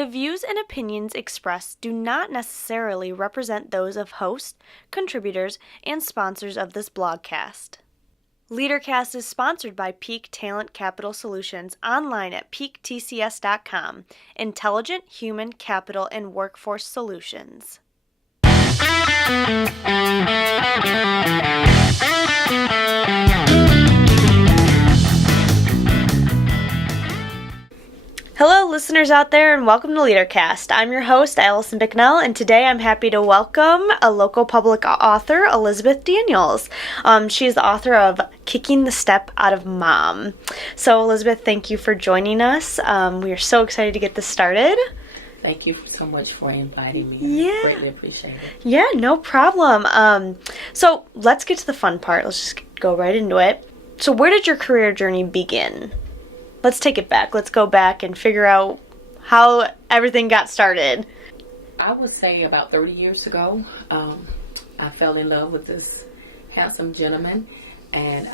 The views and opinions expressed do not necessarily represent those of hosts, contributors, and sponsors of this blogcast. Leaderkast is sponsored by Peak Talent Capital Solutions online at peaktcs.com, intelligent human capital and workforce solutions. Hello, listeners out there, and welcome to Leaderkast. I'm your host, Allison, and today I'm happy to welcome a local public author, Elizabeth Daniels. She is the author of Kicking the Step Out of Mom. So, Elizabeth, thank you for joining us. We are so excited to get this started. Thank you so much for inviting me. Yeah. I greatly appreciate it. Yeah, no problem. So, let's get to the fun part. Let's just go right into it. So, where did your career journey begin? Let's take it back. Let's go back and figure out how everything got started. I would say about 30 years ago, I fell in love with this handsome gentleman, and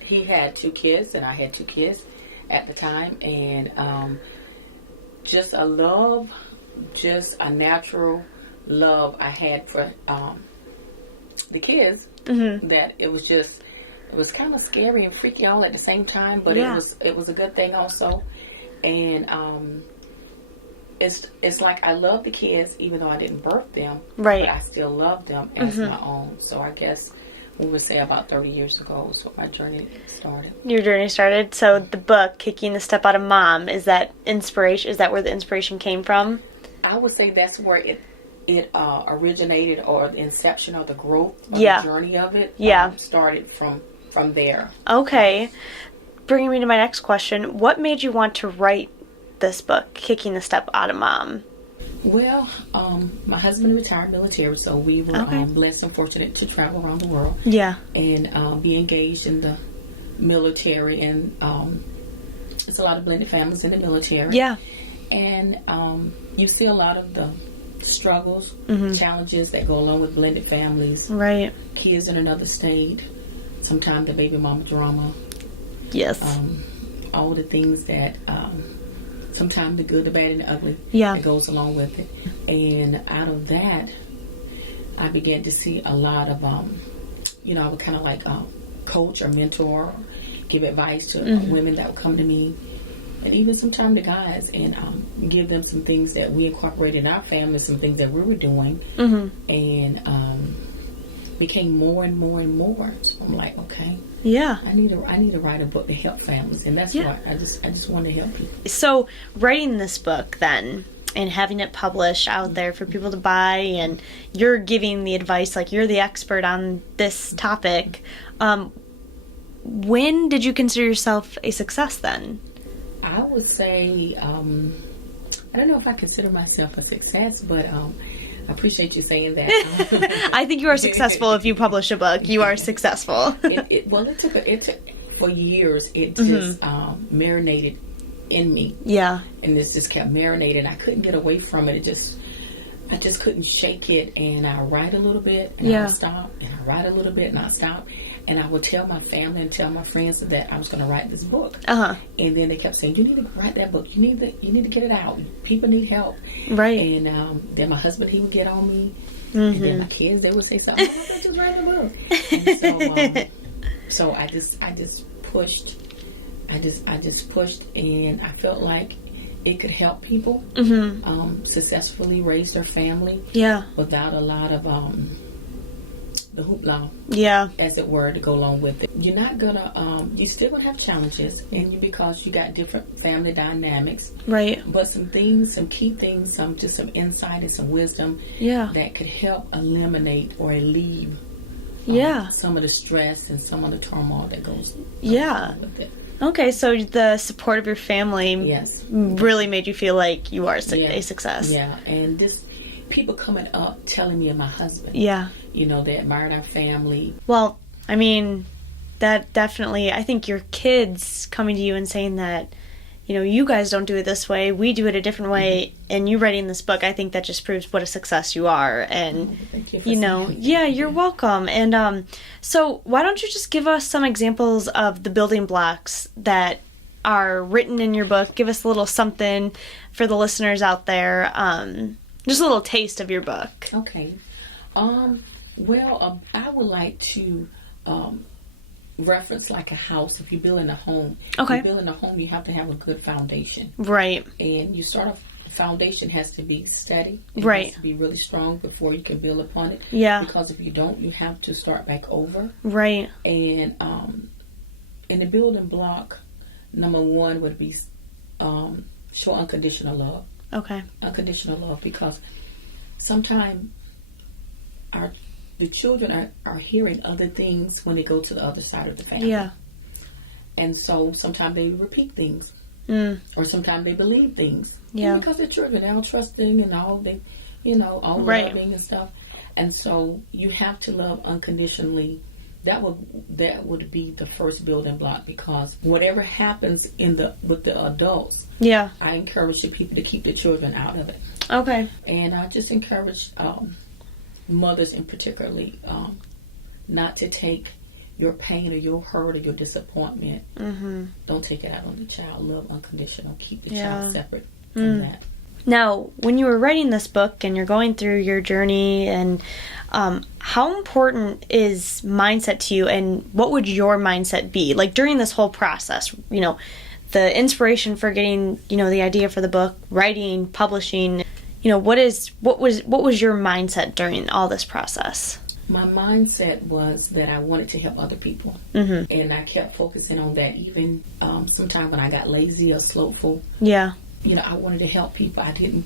he had 2 kids, and I had 2 kids at the time, and just a love, just a natural love I had for the kids, that it was kind of scary and freaky all at the same time, but it was a good thing also. And it's like I love the kids even though I didn't birth them, right? But I still love them as my own. So I guess we would say about 30 years ago is what my journey started. Your journey started. So the book Kicking the Step Out of Mom, is that inspiration? Is that where the inspiration came from? I would say that's where it originated, or the inception or the growth of the journey of it started from there. Okay. Bringing me to my next question, what made you want to write this book, Kicking the Step Out of Mom? Well, my husband retired military, so we were blessed and fortunate to travel around the world. Yeah. And be engaged in the military, and it's a lot of blended families in the military. Yeah. And you see a lot of the struggles, challenges that go along with blended families. Right. Kids in another state. Sometimes the baby mama drama. Yes. All the things that, sometimes the good, the bad, and the ugly that goes along with it. And out of that, I began to see a lot of, I would kind of like coach or mentor, or give advice to women that would come to me, and even sometimes the guys, and give them some things that we incorporated in our family, some things that we were doing, and became more and more and more. So I'm like, okay, I need to write a book to help families, and that's why I just want to help people. So writing this book then, and having it published out there for people to buy, and you're giving the advice, like you're the expert on this topic. When did you consider yourself a success then? I would say, I don't know if I consider myself a success, but I appreciate you saying that. I think you are successful if you publish a book. You are successful. It took for years. It just marinated in me. Yeah. And this just kept marinating. I couldn't get away from it. I just couldn't shake it. And I write a little bit, and I would stop. And I write a little bit, and I stop. And I would tell my family and tell my friends that I was going to write this book. And then they kept saying, "You need to write that book. You need to get it out. People need help." Right. And then my husband, he would get on me. And then my kids, they would say something. "Oh, let's just write the book." And so I just pushed. I just pushed, and I felt like it could help people successfully raise their family. Yeah. Without a lot of the hoopla, as it were, to go along with it. You're not gonna, you're still gonna have challenges, and because you got different family dynamics, right? But some key things, some insight and some wisdom, that could help eliminate or alleviate, some of the stress and some of the turmoil that goes, along with it. Okay, so the support of your family, really made you feel like you are a success. Yeah, and this. People coming up telling me of my husband. They admired our family. Well, I mean, that definitely, I think your kids coming to you and saying that, you guys don't do it this way, we do it a different way, and you writing this book, I think that just proves what a success you are. And, thank you for saying you're welcome. And so why don't you just give us some examples of the building blocks that are written in your book. Give us a little something for the listeners out there. Just a little taste of your book. Okay. Well, I would like to reference like a house. If you're building a home, Okay. If you're building a home, you have to have a good foundation. Right. And you start off, foundation has to be steady. It Right. has to be really strong before you can build upon it. Yeah. Because if you don't, you have to start back over. Right. And in the building block, number one would be show unconditional love. Okay. Unconditional love, because sometimes the children are hearing other things when they go to the other side of the family. Yeah. And so sometimes they repeat things. Or sometimes they believe things. Yeah. Because they're children, they're all trusting and all all Right. loving and stuff. And so you have to love unconditionally. That would be the first building block, because whatever happens with the adults, Yeah. I encourage the people to keep the children out of it. Okay. And I just encourage mothers in particularly not to take your pain or your hurt or your disappointment. Don't take it out on the child. Love unconditional. Keep the child separate from that. Now, when you were writing this book and you're going through your journey, and how important is mindset to you, and what would your mindset be like during this whole process? The inspiration for getting the idea for the book, writing, publishing. What was your mindset during all this process? My mindset was that I wanted to help other people, and I kept focusing on that. Even sometimes when I got lazy or slowful, Yeah. I wanted to help people. I didn't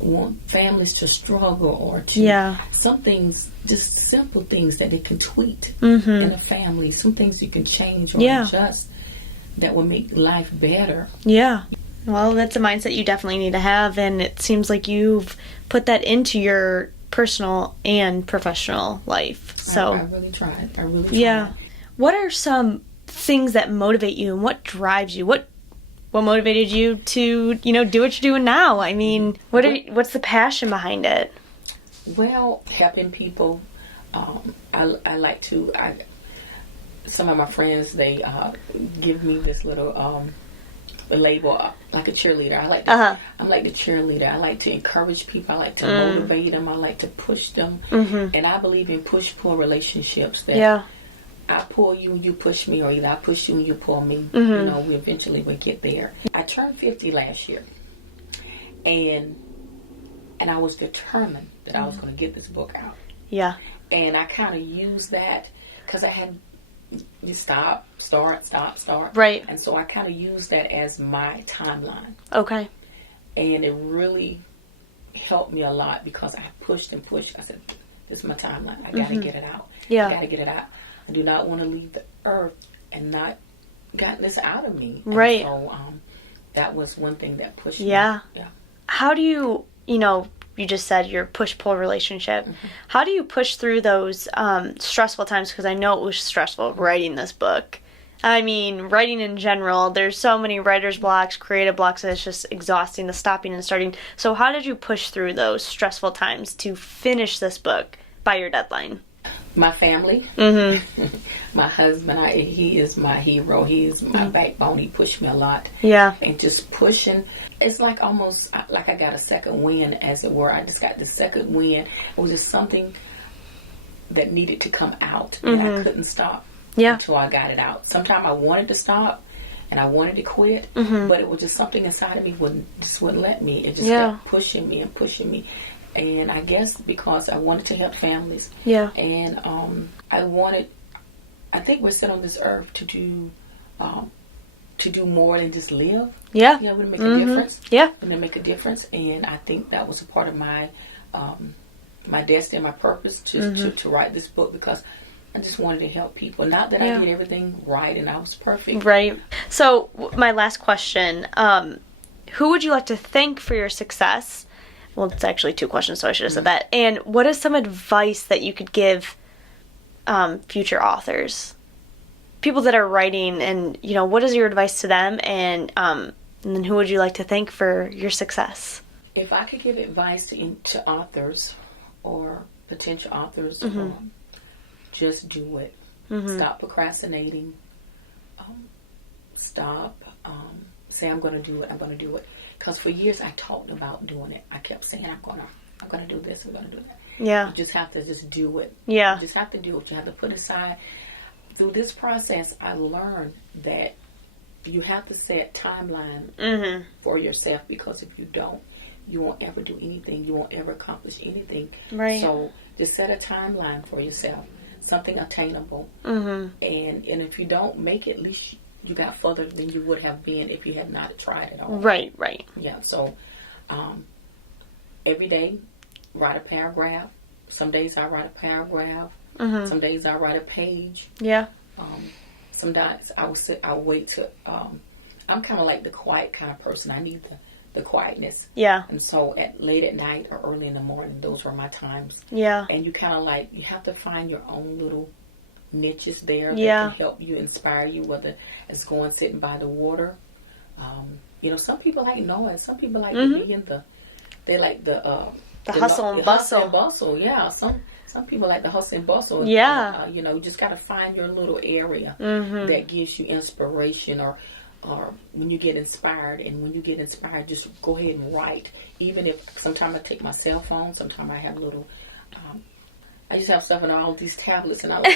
want families to struggle or to some things, just simple things that they can tweak in a family. Some things you can change or adjust that will make life better. Yeah. Well, that's a mindset you definitely need to have, and it seems like you've put that into your personal and professional life. So I really tried. Yeah. What are some things that motivate you, and what drives you? What motivated you to, do what you're doing now? I mean, what's the passion behind it? Well, helping people. I like to. Some of my friends, they give me this little label, like a cheerleader. I like to, I'm like the cheerleader. I like to encourage people. I like to motivate them. I like to push them. And I believe in push-pull relationships. That I pull you and you push me, or either I push you and you pull me. We eventually will get there. I turned 50 last year, and I was determined that I was going to get this book out. Yeah. And I kind of used that because I had stop, start. Right. And so I kind of used that as my timeline. Okay. And it really helped me a lot, because I pushed and pushed. I said, this is my timeline. I got to get it out. Yeah. I got to get it out. I do not want to leave the earth and not got this out of me. Right. And so that was one thing that pushed me. Yeah. Yeah. How do you, you just said your push-pull relationship. How do you push through those stressful times? Because I know it was stressful writing this book. I mean, writing in general, there's so many writer's blocks, creative blocks, that it's just exhausting, the stopping and starting. So how did you push through those stressful times to finish this book by your deadline? My family, my husband, he is my hero. He is my backbone. He pushed me a lot. Yeah. And just pushing. It's like almost like I got a second win, as it were. I just got the second win. It was just something that needed to come out, and I couldn't stop until I got it out. Sometimes I wanted to stop, and I wanted to quit, but it was just something inside of me wouldn't let me. It just kept pushing me and pushing me. And I guess because I wanted to help families. Yeah. And I think we're set on this earth to do more than just live. Yeah. Yeah, we're to make a difference. Yeah. We're to make a difference. And I think that was a part of my my destiny, my purpose to write this book, because I just wanted to help people. Not that I did everything right and I was perfect. Right. So my last question, who would you like to thank for your success? Well, it's actually two questions, so I should have said that. And what is some advice that you could give future authors? People that are writing, and, what is your advice to them? And then who would you like to thank for your success? If I could give advice to authors or potential authors, just do it. Stop procrastinating. Stop say I'm going to do it. I'm going to do it. Because for years I talked about doing it. I kept saying I'm going to do this. I'm going to do that. Yeah. You just have to just do it. Yeah. You just have to do it. You have to put aside. Through this process, I learned that you have to set timeline for yourself, because if you don't, you won't ever do anything. You won't ever accomplish anything. Right. So just set a timeline for yourself, something attainable. And if you don't make it, at least you got further than you would have been if you had not tried at all. Right. Yeah. So every day, write a paragraph. Some days I write a paragraph. Some days I write a page. Yeah. Sometimes I'll wait to. I'm kind of like the quiet kind of person. I need the quietness. Yeah. And so late at night or early in the morning, those were my times. Yeah. And you kind of like, you have to find your own little niches there that Yeah. can help you, inspire you, whether it's going sitting by the water. Some people like noise. Some people like to be in they like the hustle and the bustle. Hustle and bustle, yeah. Some people like the hustle and bustle. Yeah. And, you just got to find your little area that gives you inspiration, or when you get inspired. And when you get inspired, just go ahead and write. Even if sometimes I take my cell phone, sometimes I have little. I just have stuff in all these tablets, and I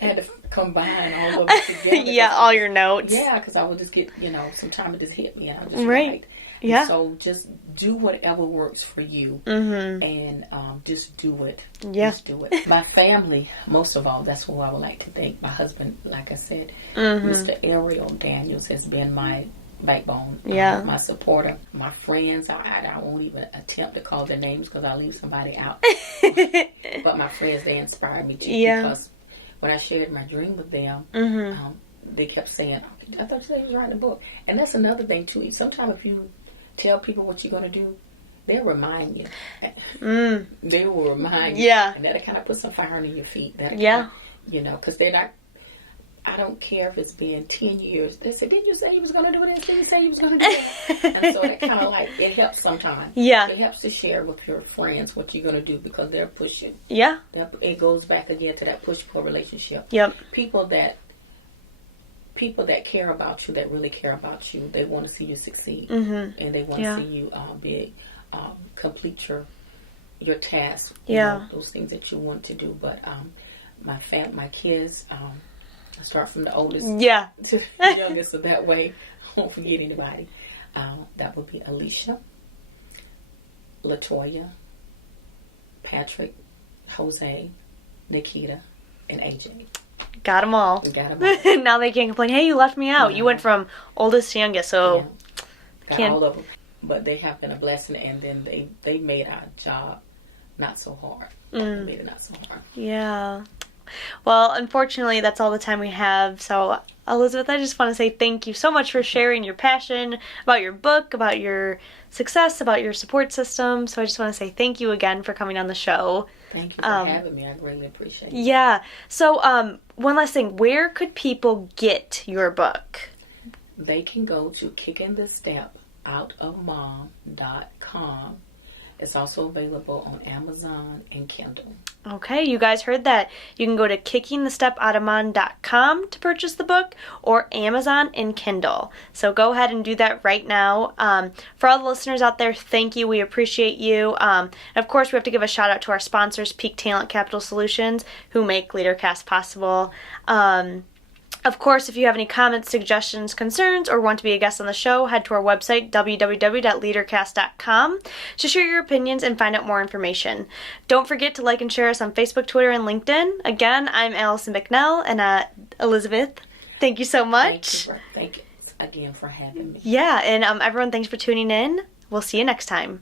had to combine all of it together. Yeah, all your notes. Yeah, because I would just get, sometimes it just hit me, and I'll just Right. write. Yeah. And so just do whatever works for you, and just do it. Yeah. Just do it. My family, most of all, that's who I would like to thank. My husband, like I said, Mr. Ariel Daniels, has been my backbone. Yeah. My supporter. My friends, I won't even attempt to call their names because I'll leave somebody out. But my friends, they inspired me too. Yeah. Because when I shared my dream with them, they kept saying, I thought you said you was writing a book. And that's another thing too. Sometimes if you tell people what you're going to do, they'll remind you. They will remind you. Yeah. And that'll kind of put some fire under your feet. Yeah. Because they're not, I don't care if it's been 10 years. They say, didn't you say you was going to do this? Didn't you say you was going to do that? And so it kind of like, it helps sometimes. Yeah. It helps to share with your friends what you're going to do, because they're pushing. Yeah. It goes back again to that push-pull relationship. Yep. People that care about you, that really care about you, they want to see you succeed. And they want to see you complete your task. Those things that you want to do. But my kids, I start from the oldest to the youngest, so that way I won't forget anybody. That would be Alicia, Latoya, Patrick, Jose, Nikita, and AJ. Got them all. Got them all. Now they can't complain. Hey, you left me out. You went from oldest to youngest, so got all of them. But they have been a blessing, and then they made our job not so hard. They made it not so hard. Yeah. Well, unfortunately, that's all the time we have. So, Elizabeth, I just want to say thank you so much for sharing your passion about your book, about your success, about your support system. So I just want to say thank you again for coming on the show. Thank you for having me. I greatly appreciate it. Yeah. So, one last thing. Where could people get your book? They can go to kickingthestepoutofmom.com. It's also available on Amazon and Kindle. Okay, you guys heard that. You can go to kickingthestepoutofmom.com to purchase the book, or Amazon and Kindle. So go ahead and do that right now. For all the listeners out there, thank you. We appreciate you. And of course, we have to give a shout out to our sponsors, Peak Talent Capital Solutions, who make Leaderkast possible. Of course, if you have any comments, suggestions, concerns, or want to be a guest on the show, head to our website, www.leaderkast.com, to share your opinions and find out more information. Don't forget to like and share us on Facebook, Twitter, and LinkedIn. Again, I'm Allison McNell, and Elizabeth, thank you so much. Thank you again for having me. Yeah, and everyone, thanks for tuning in. We'll see you next time.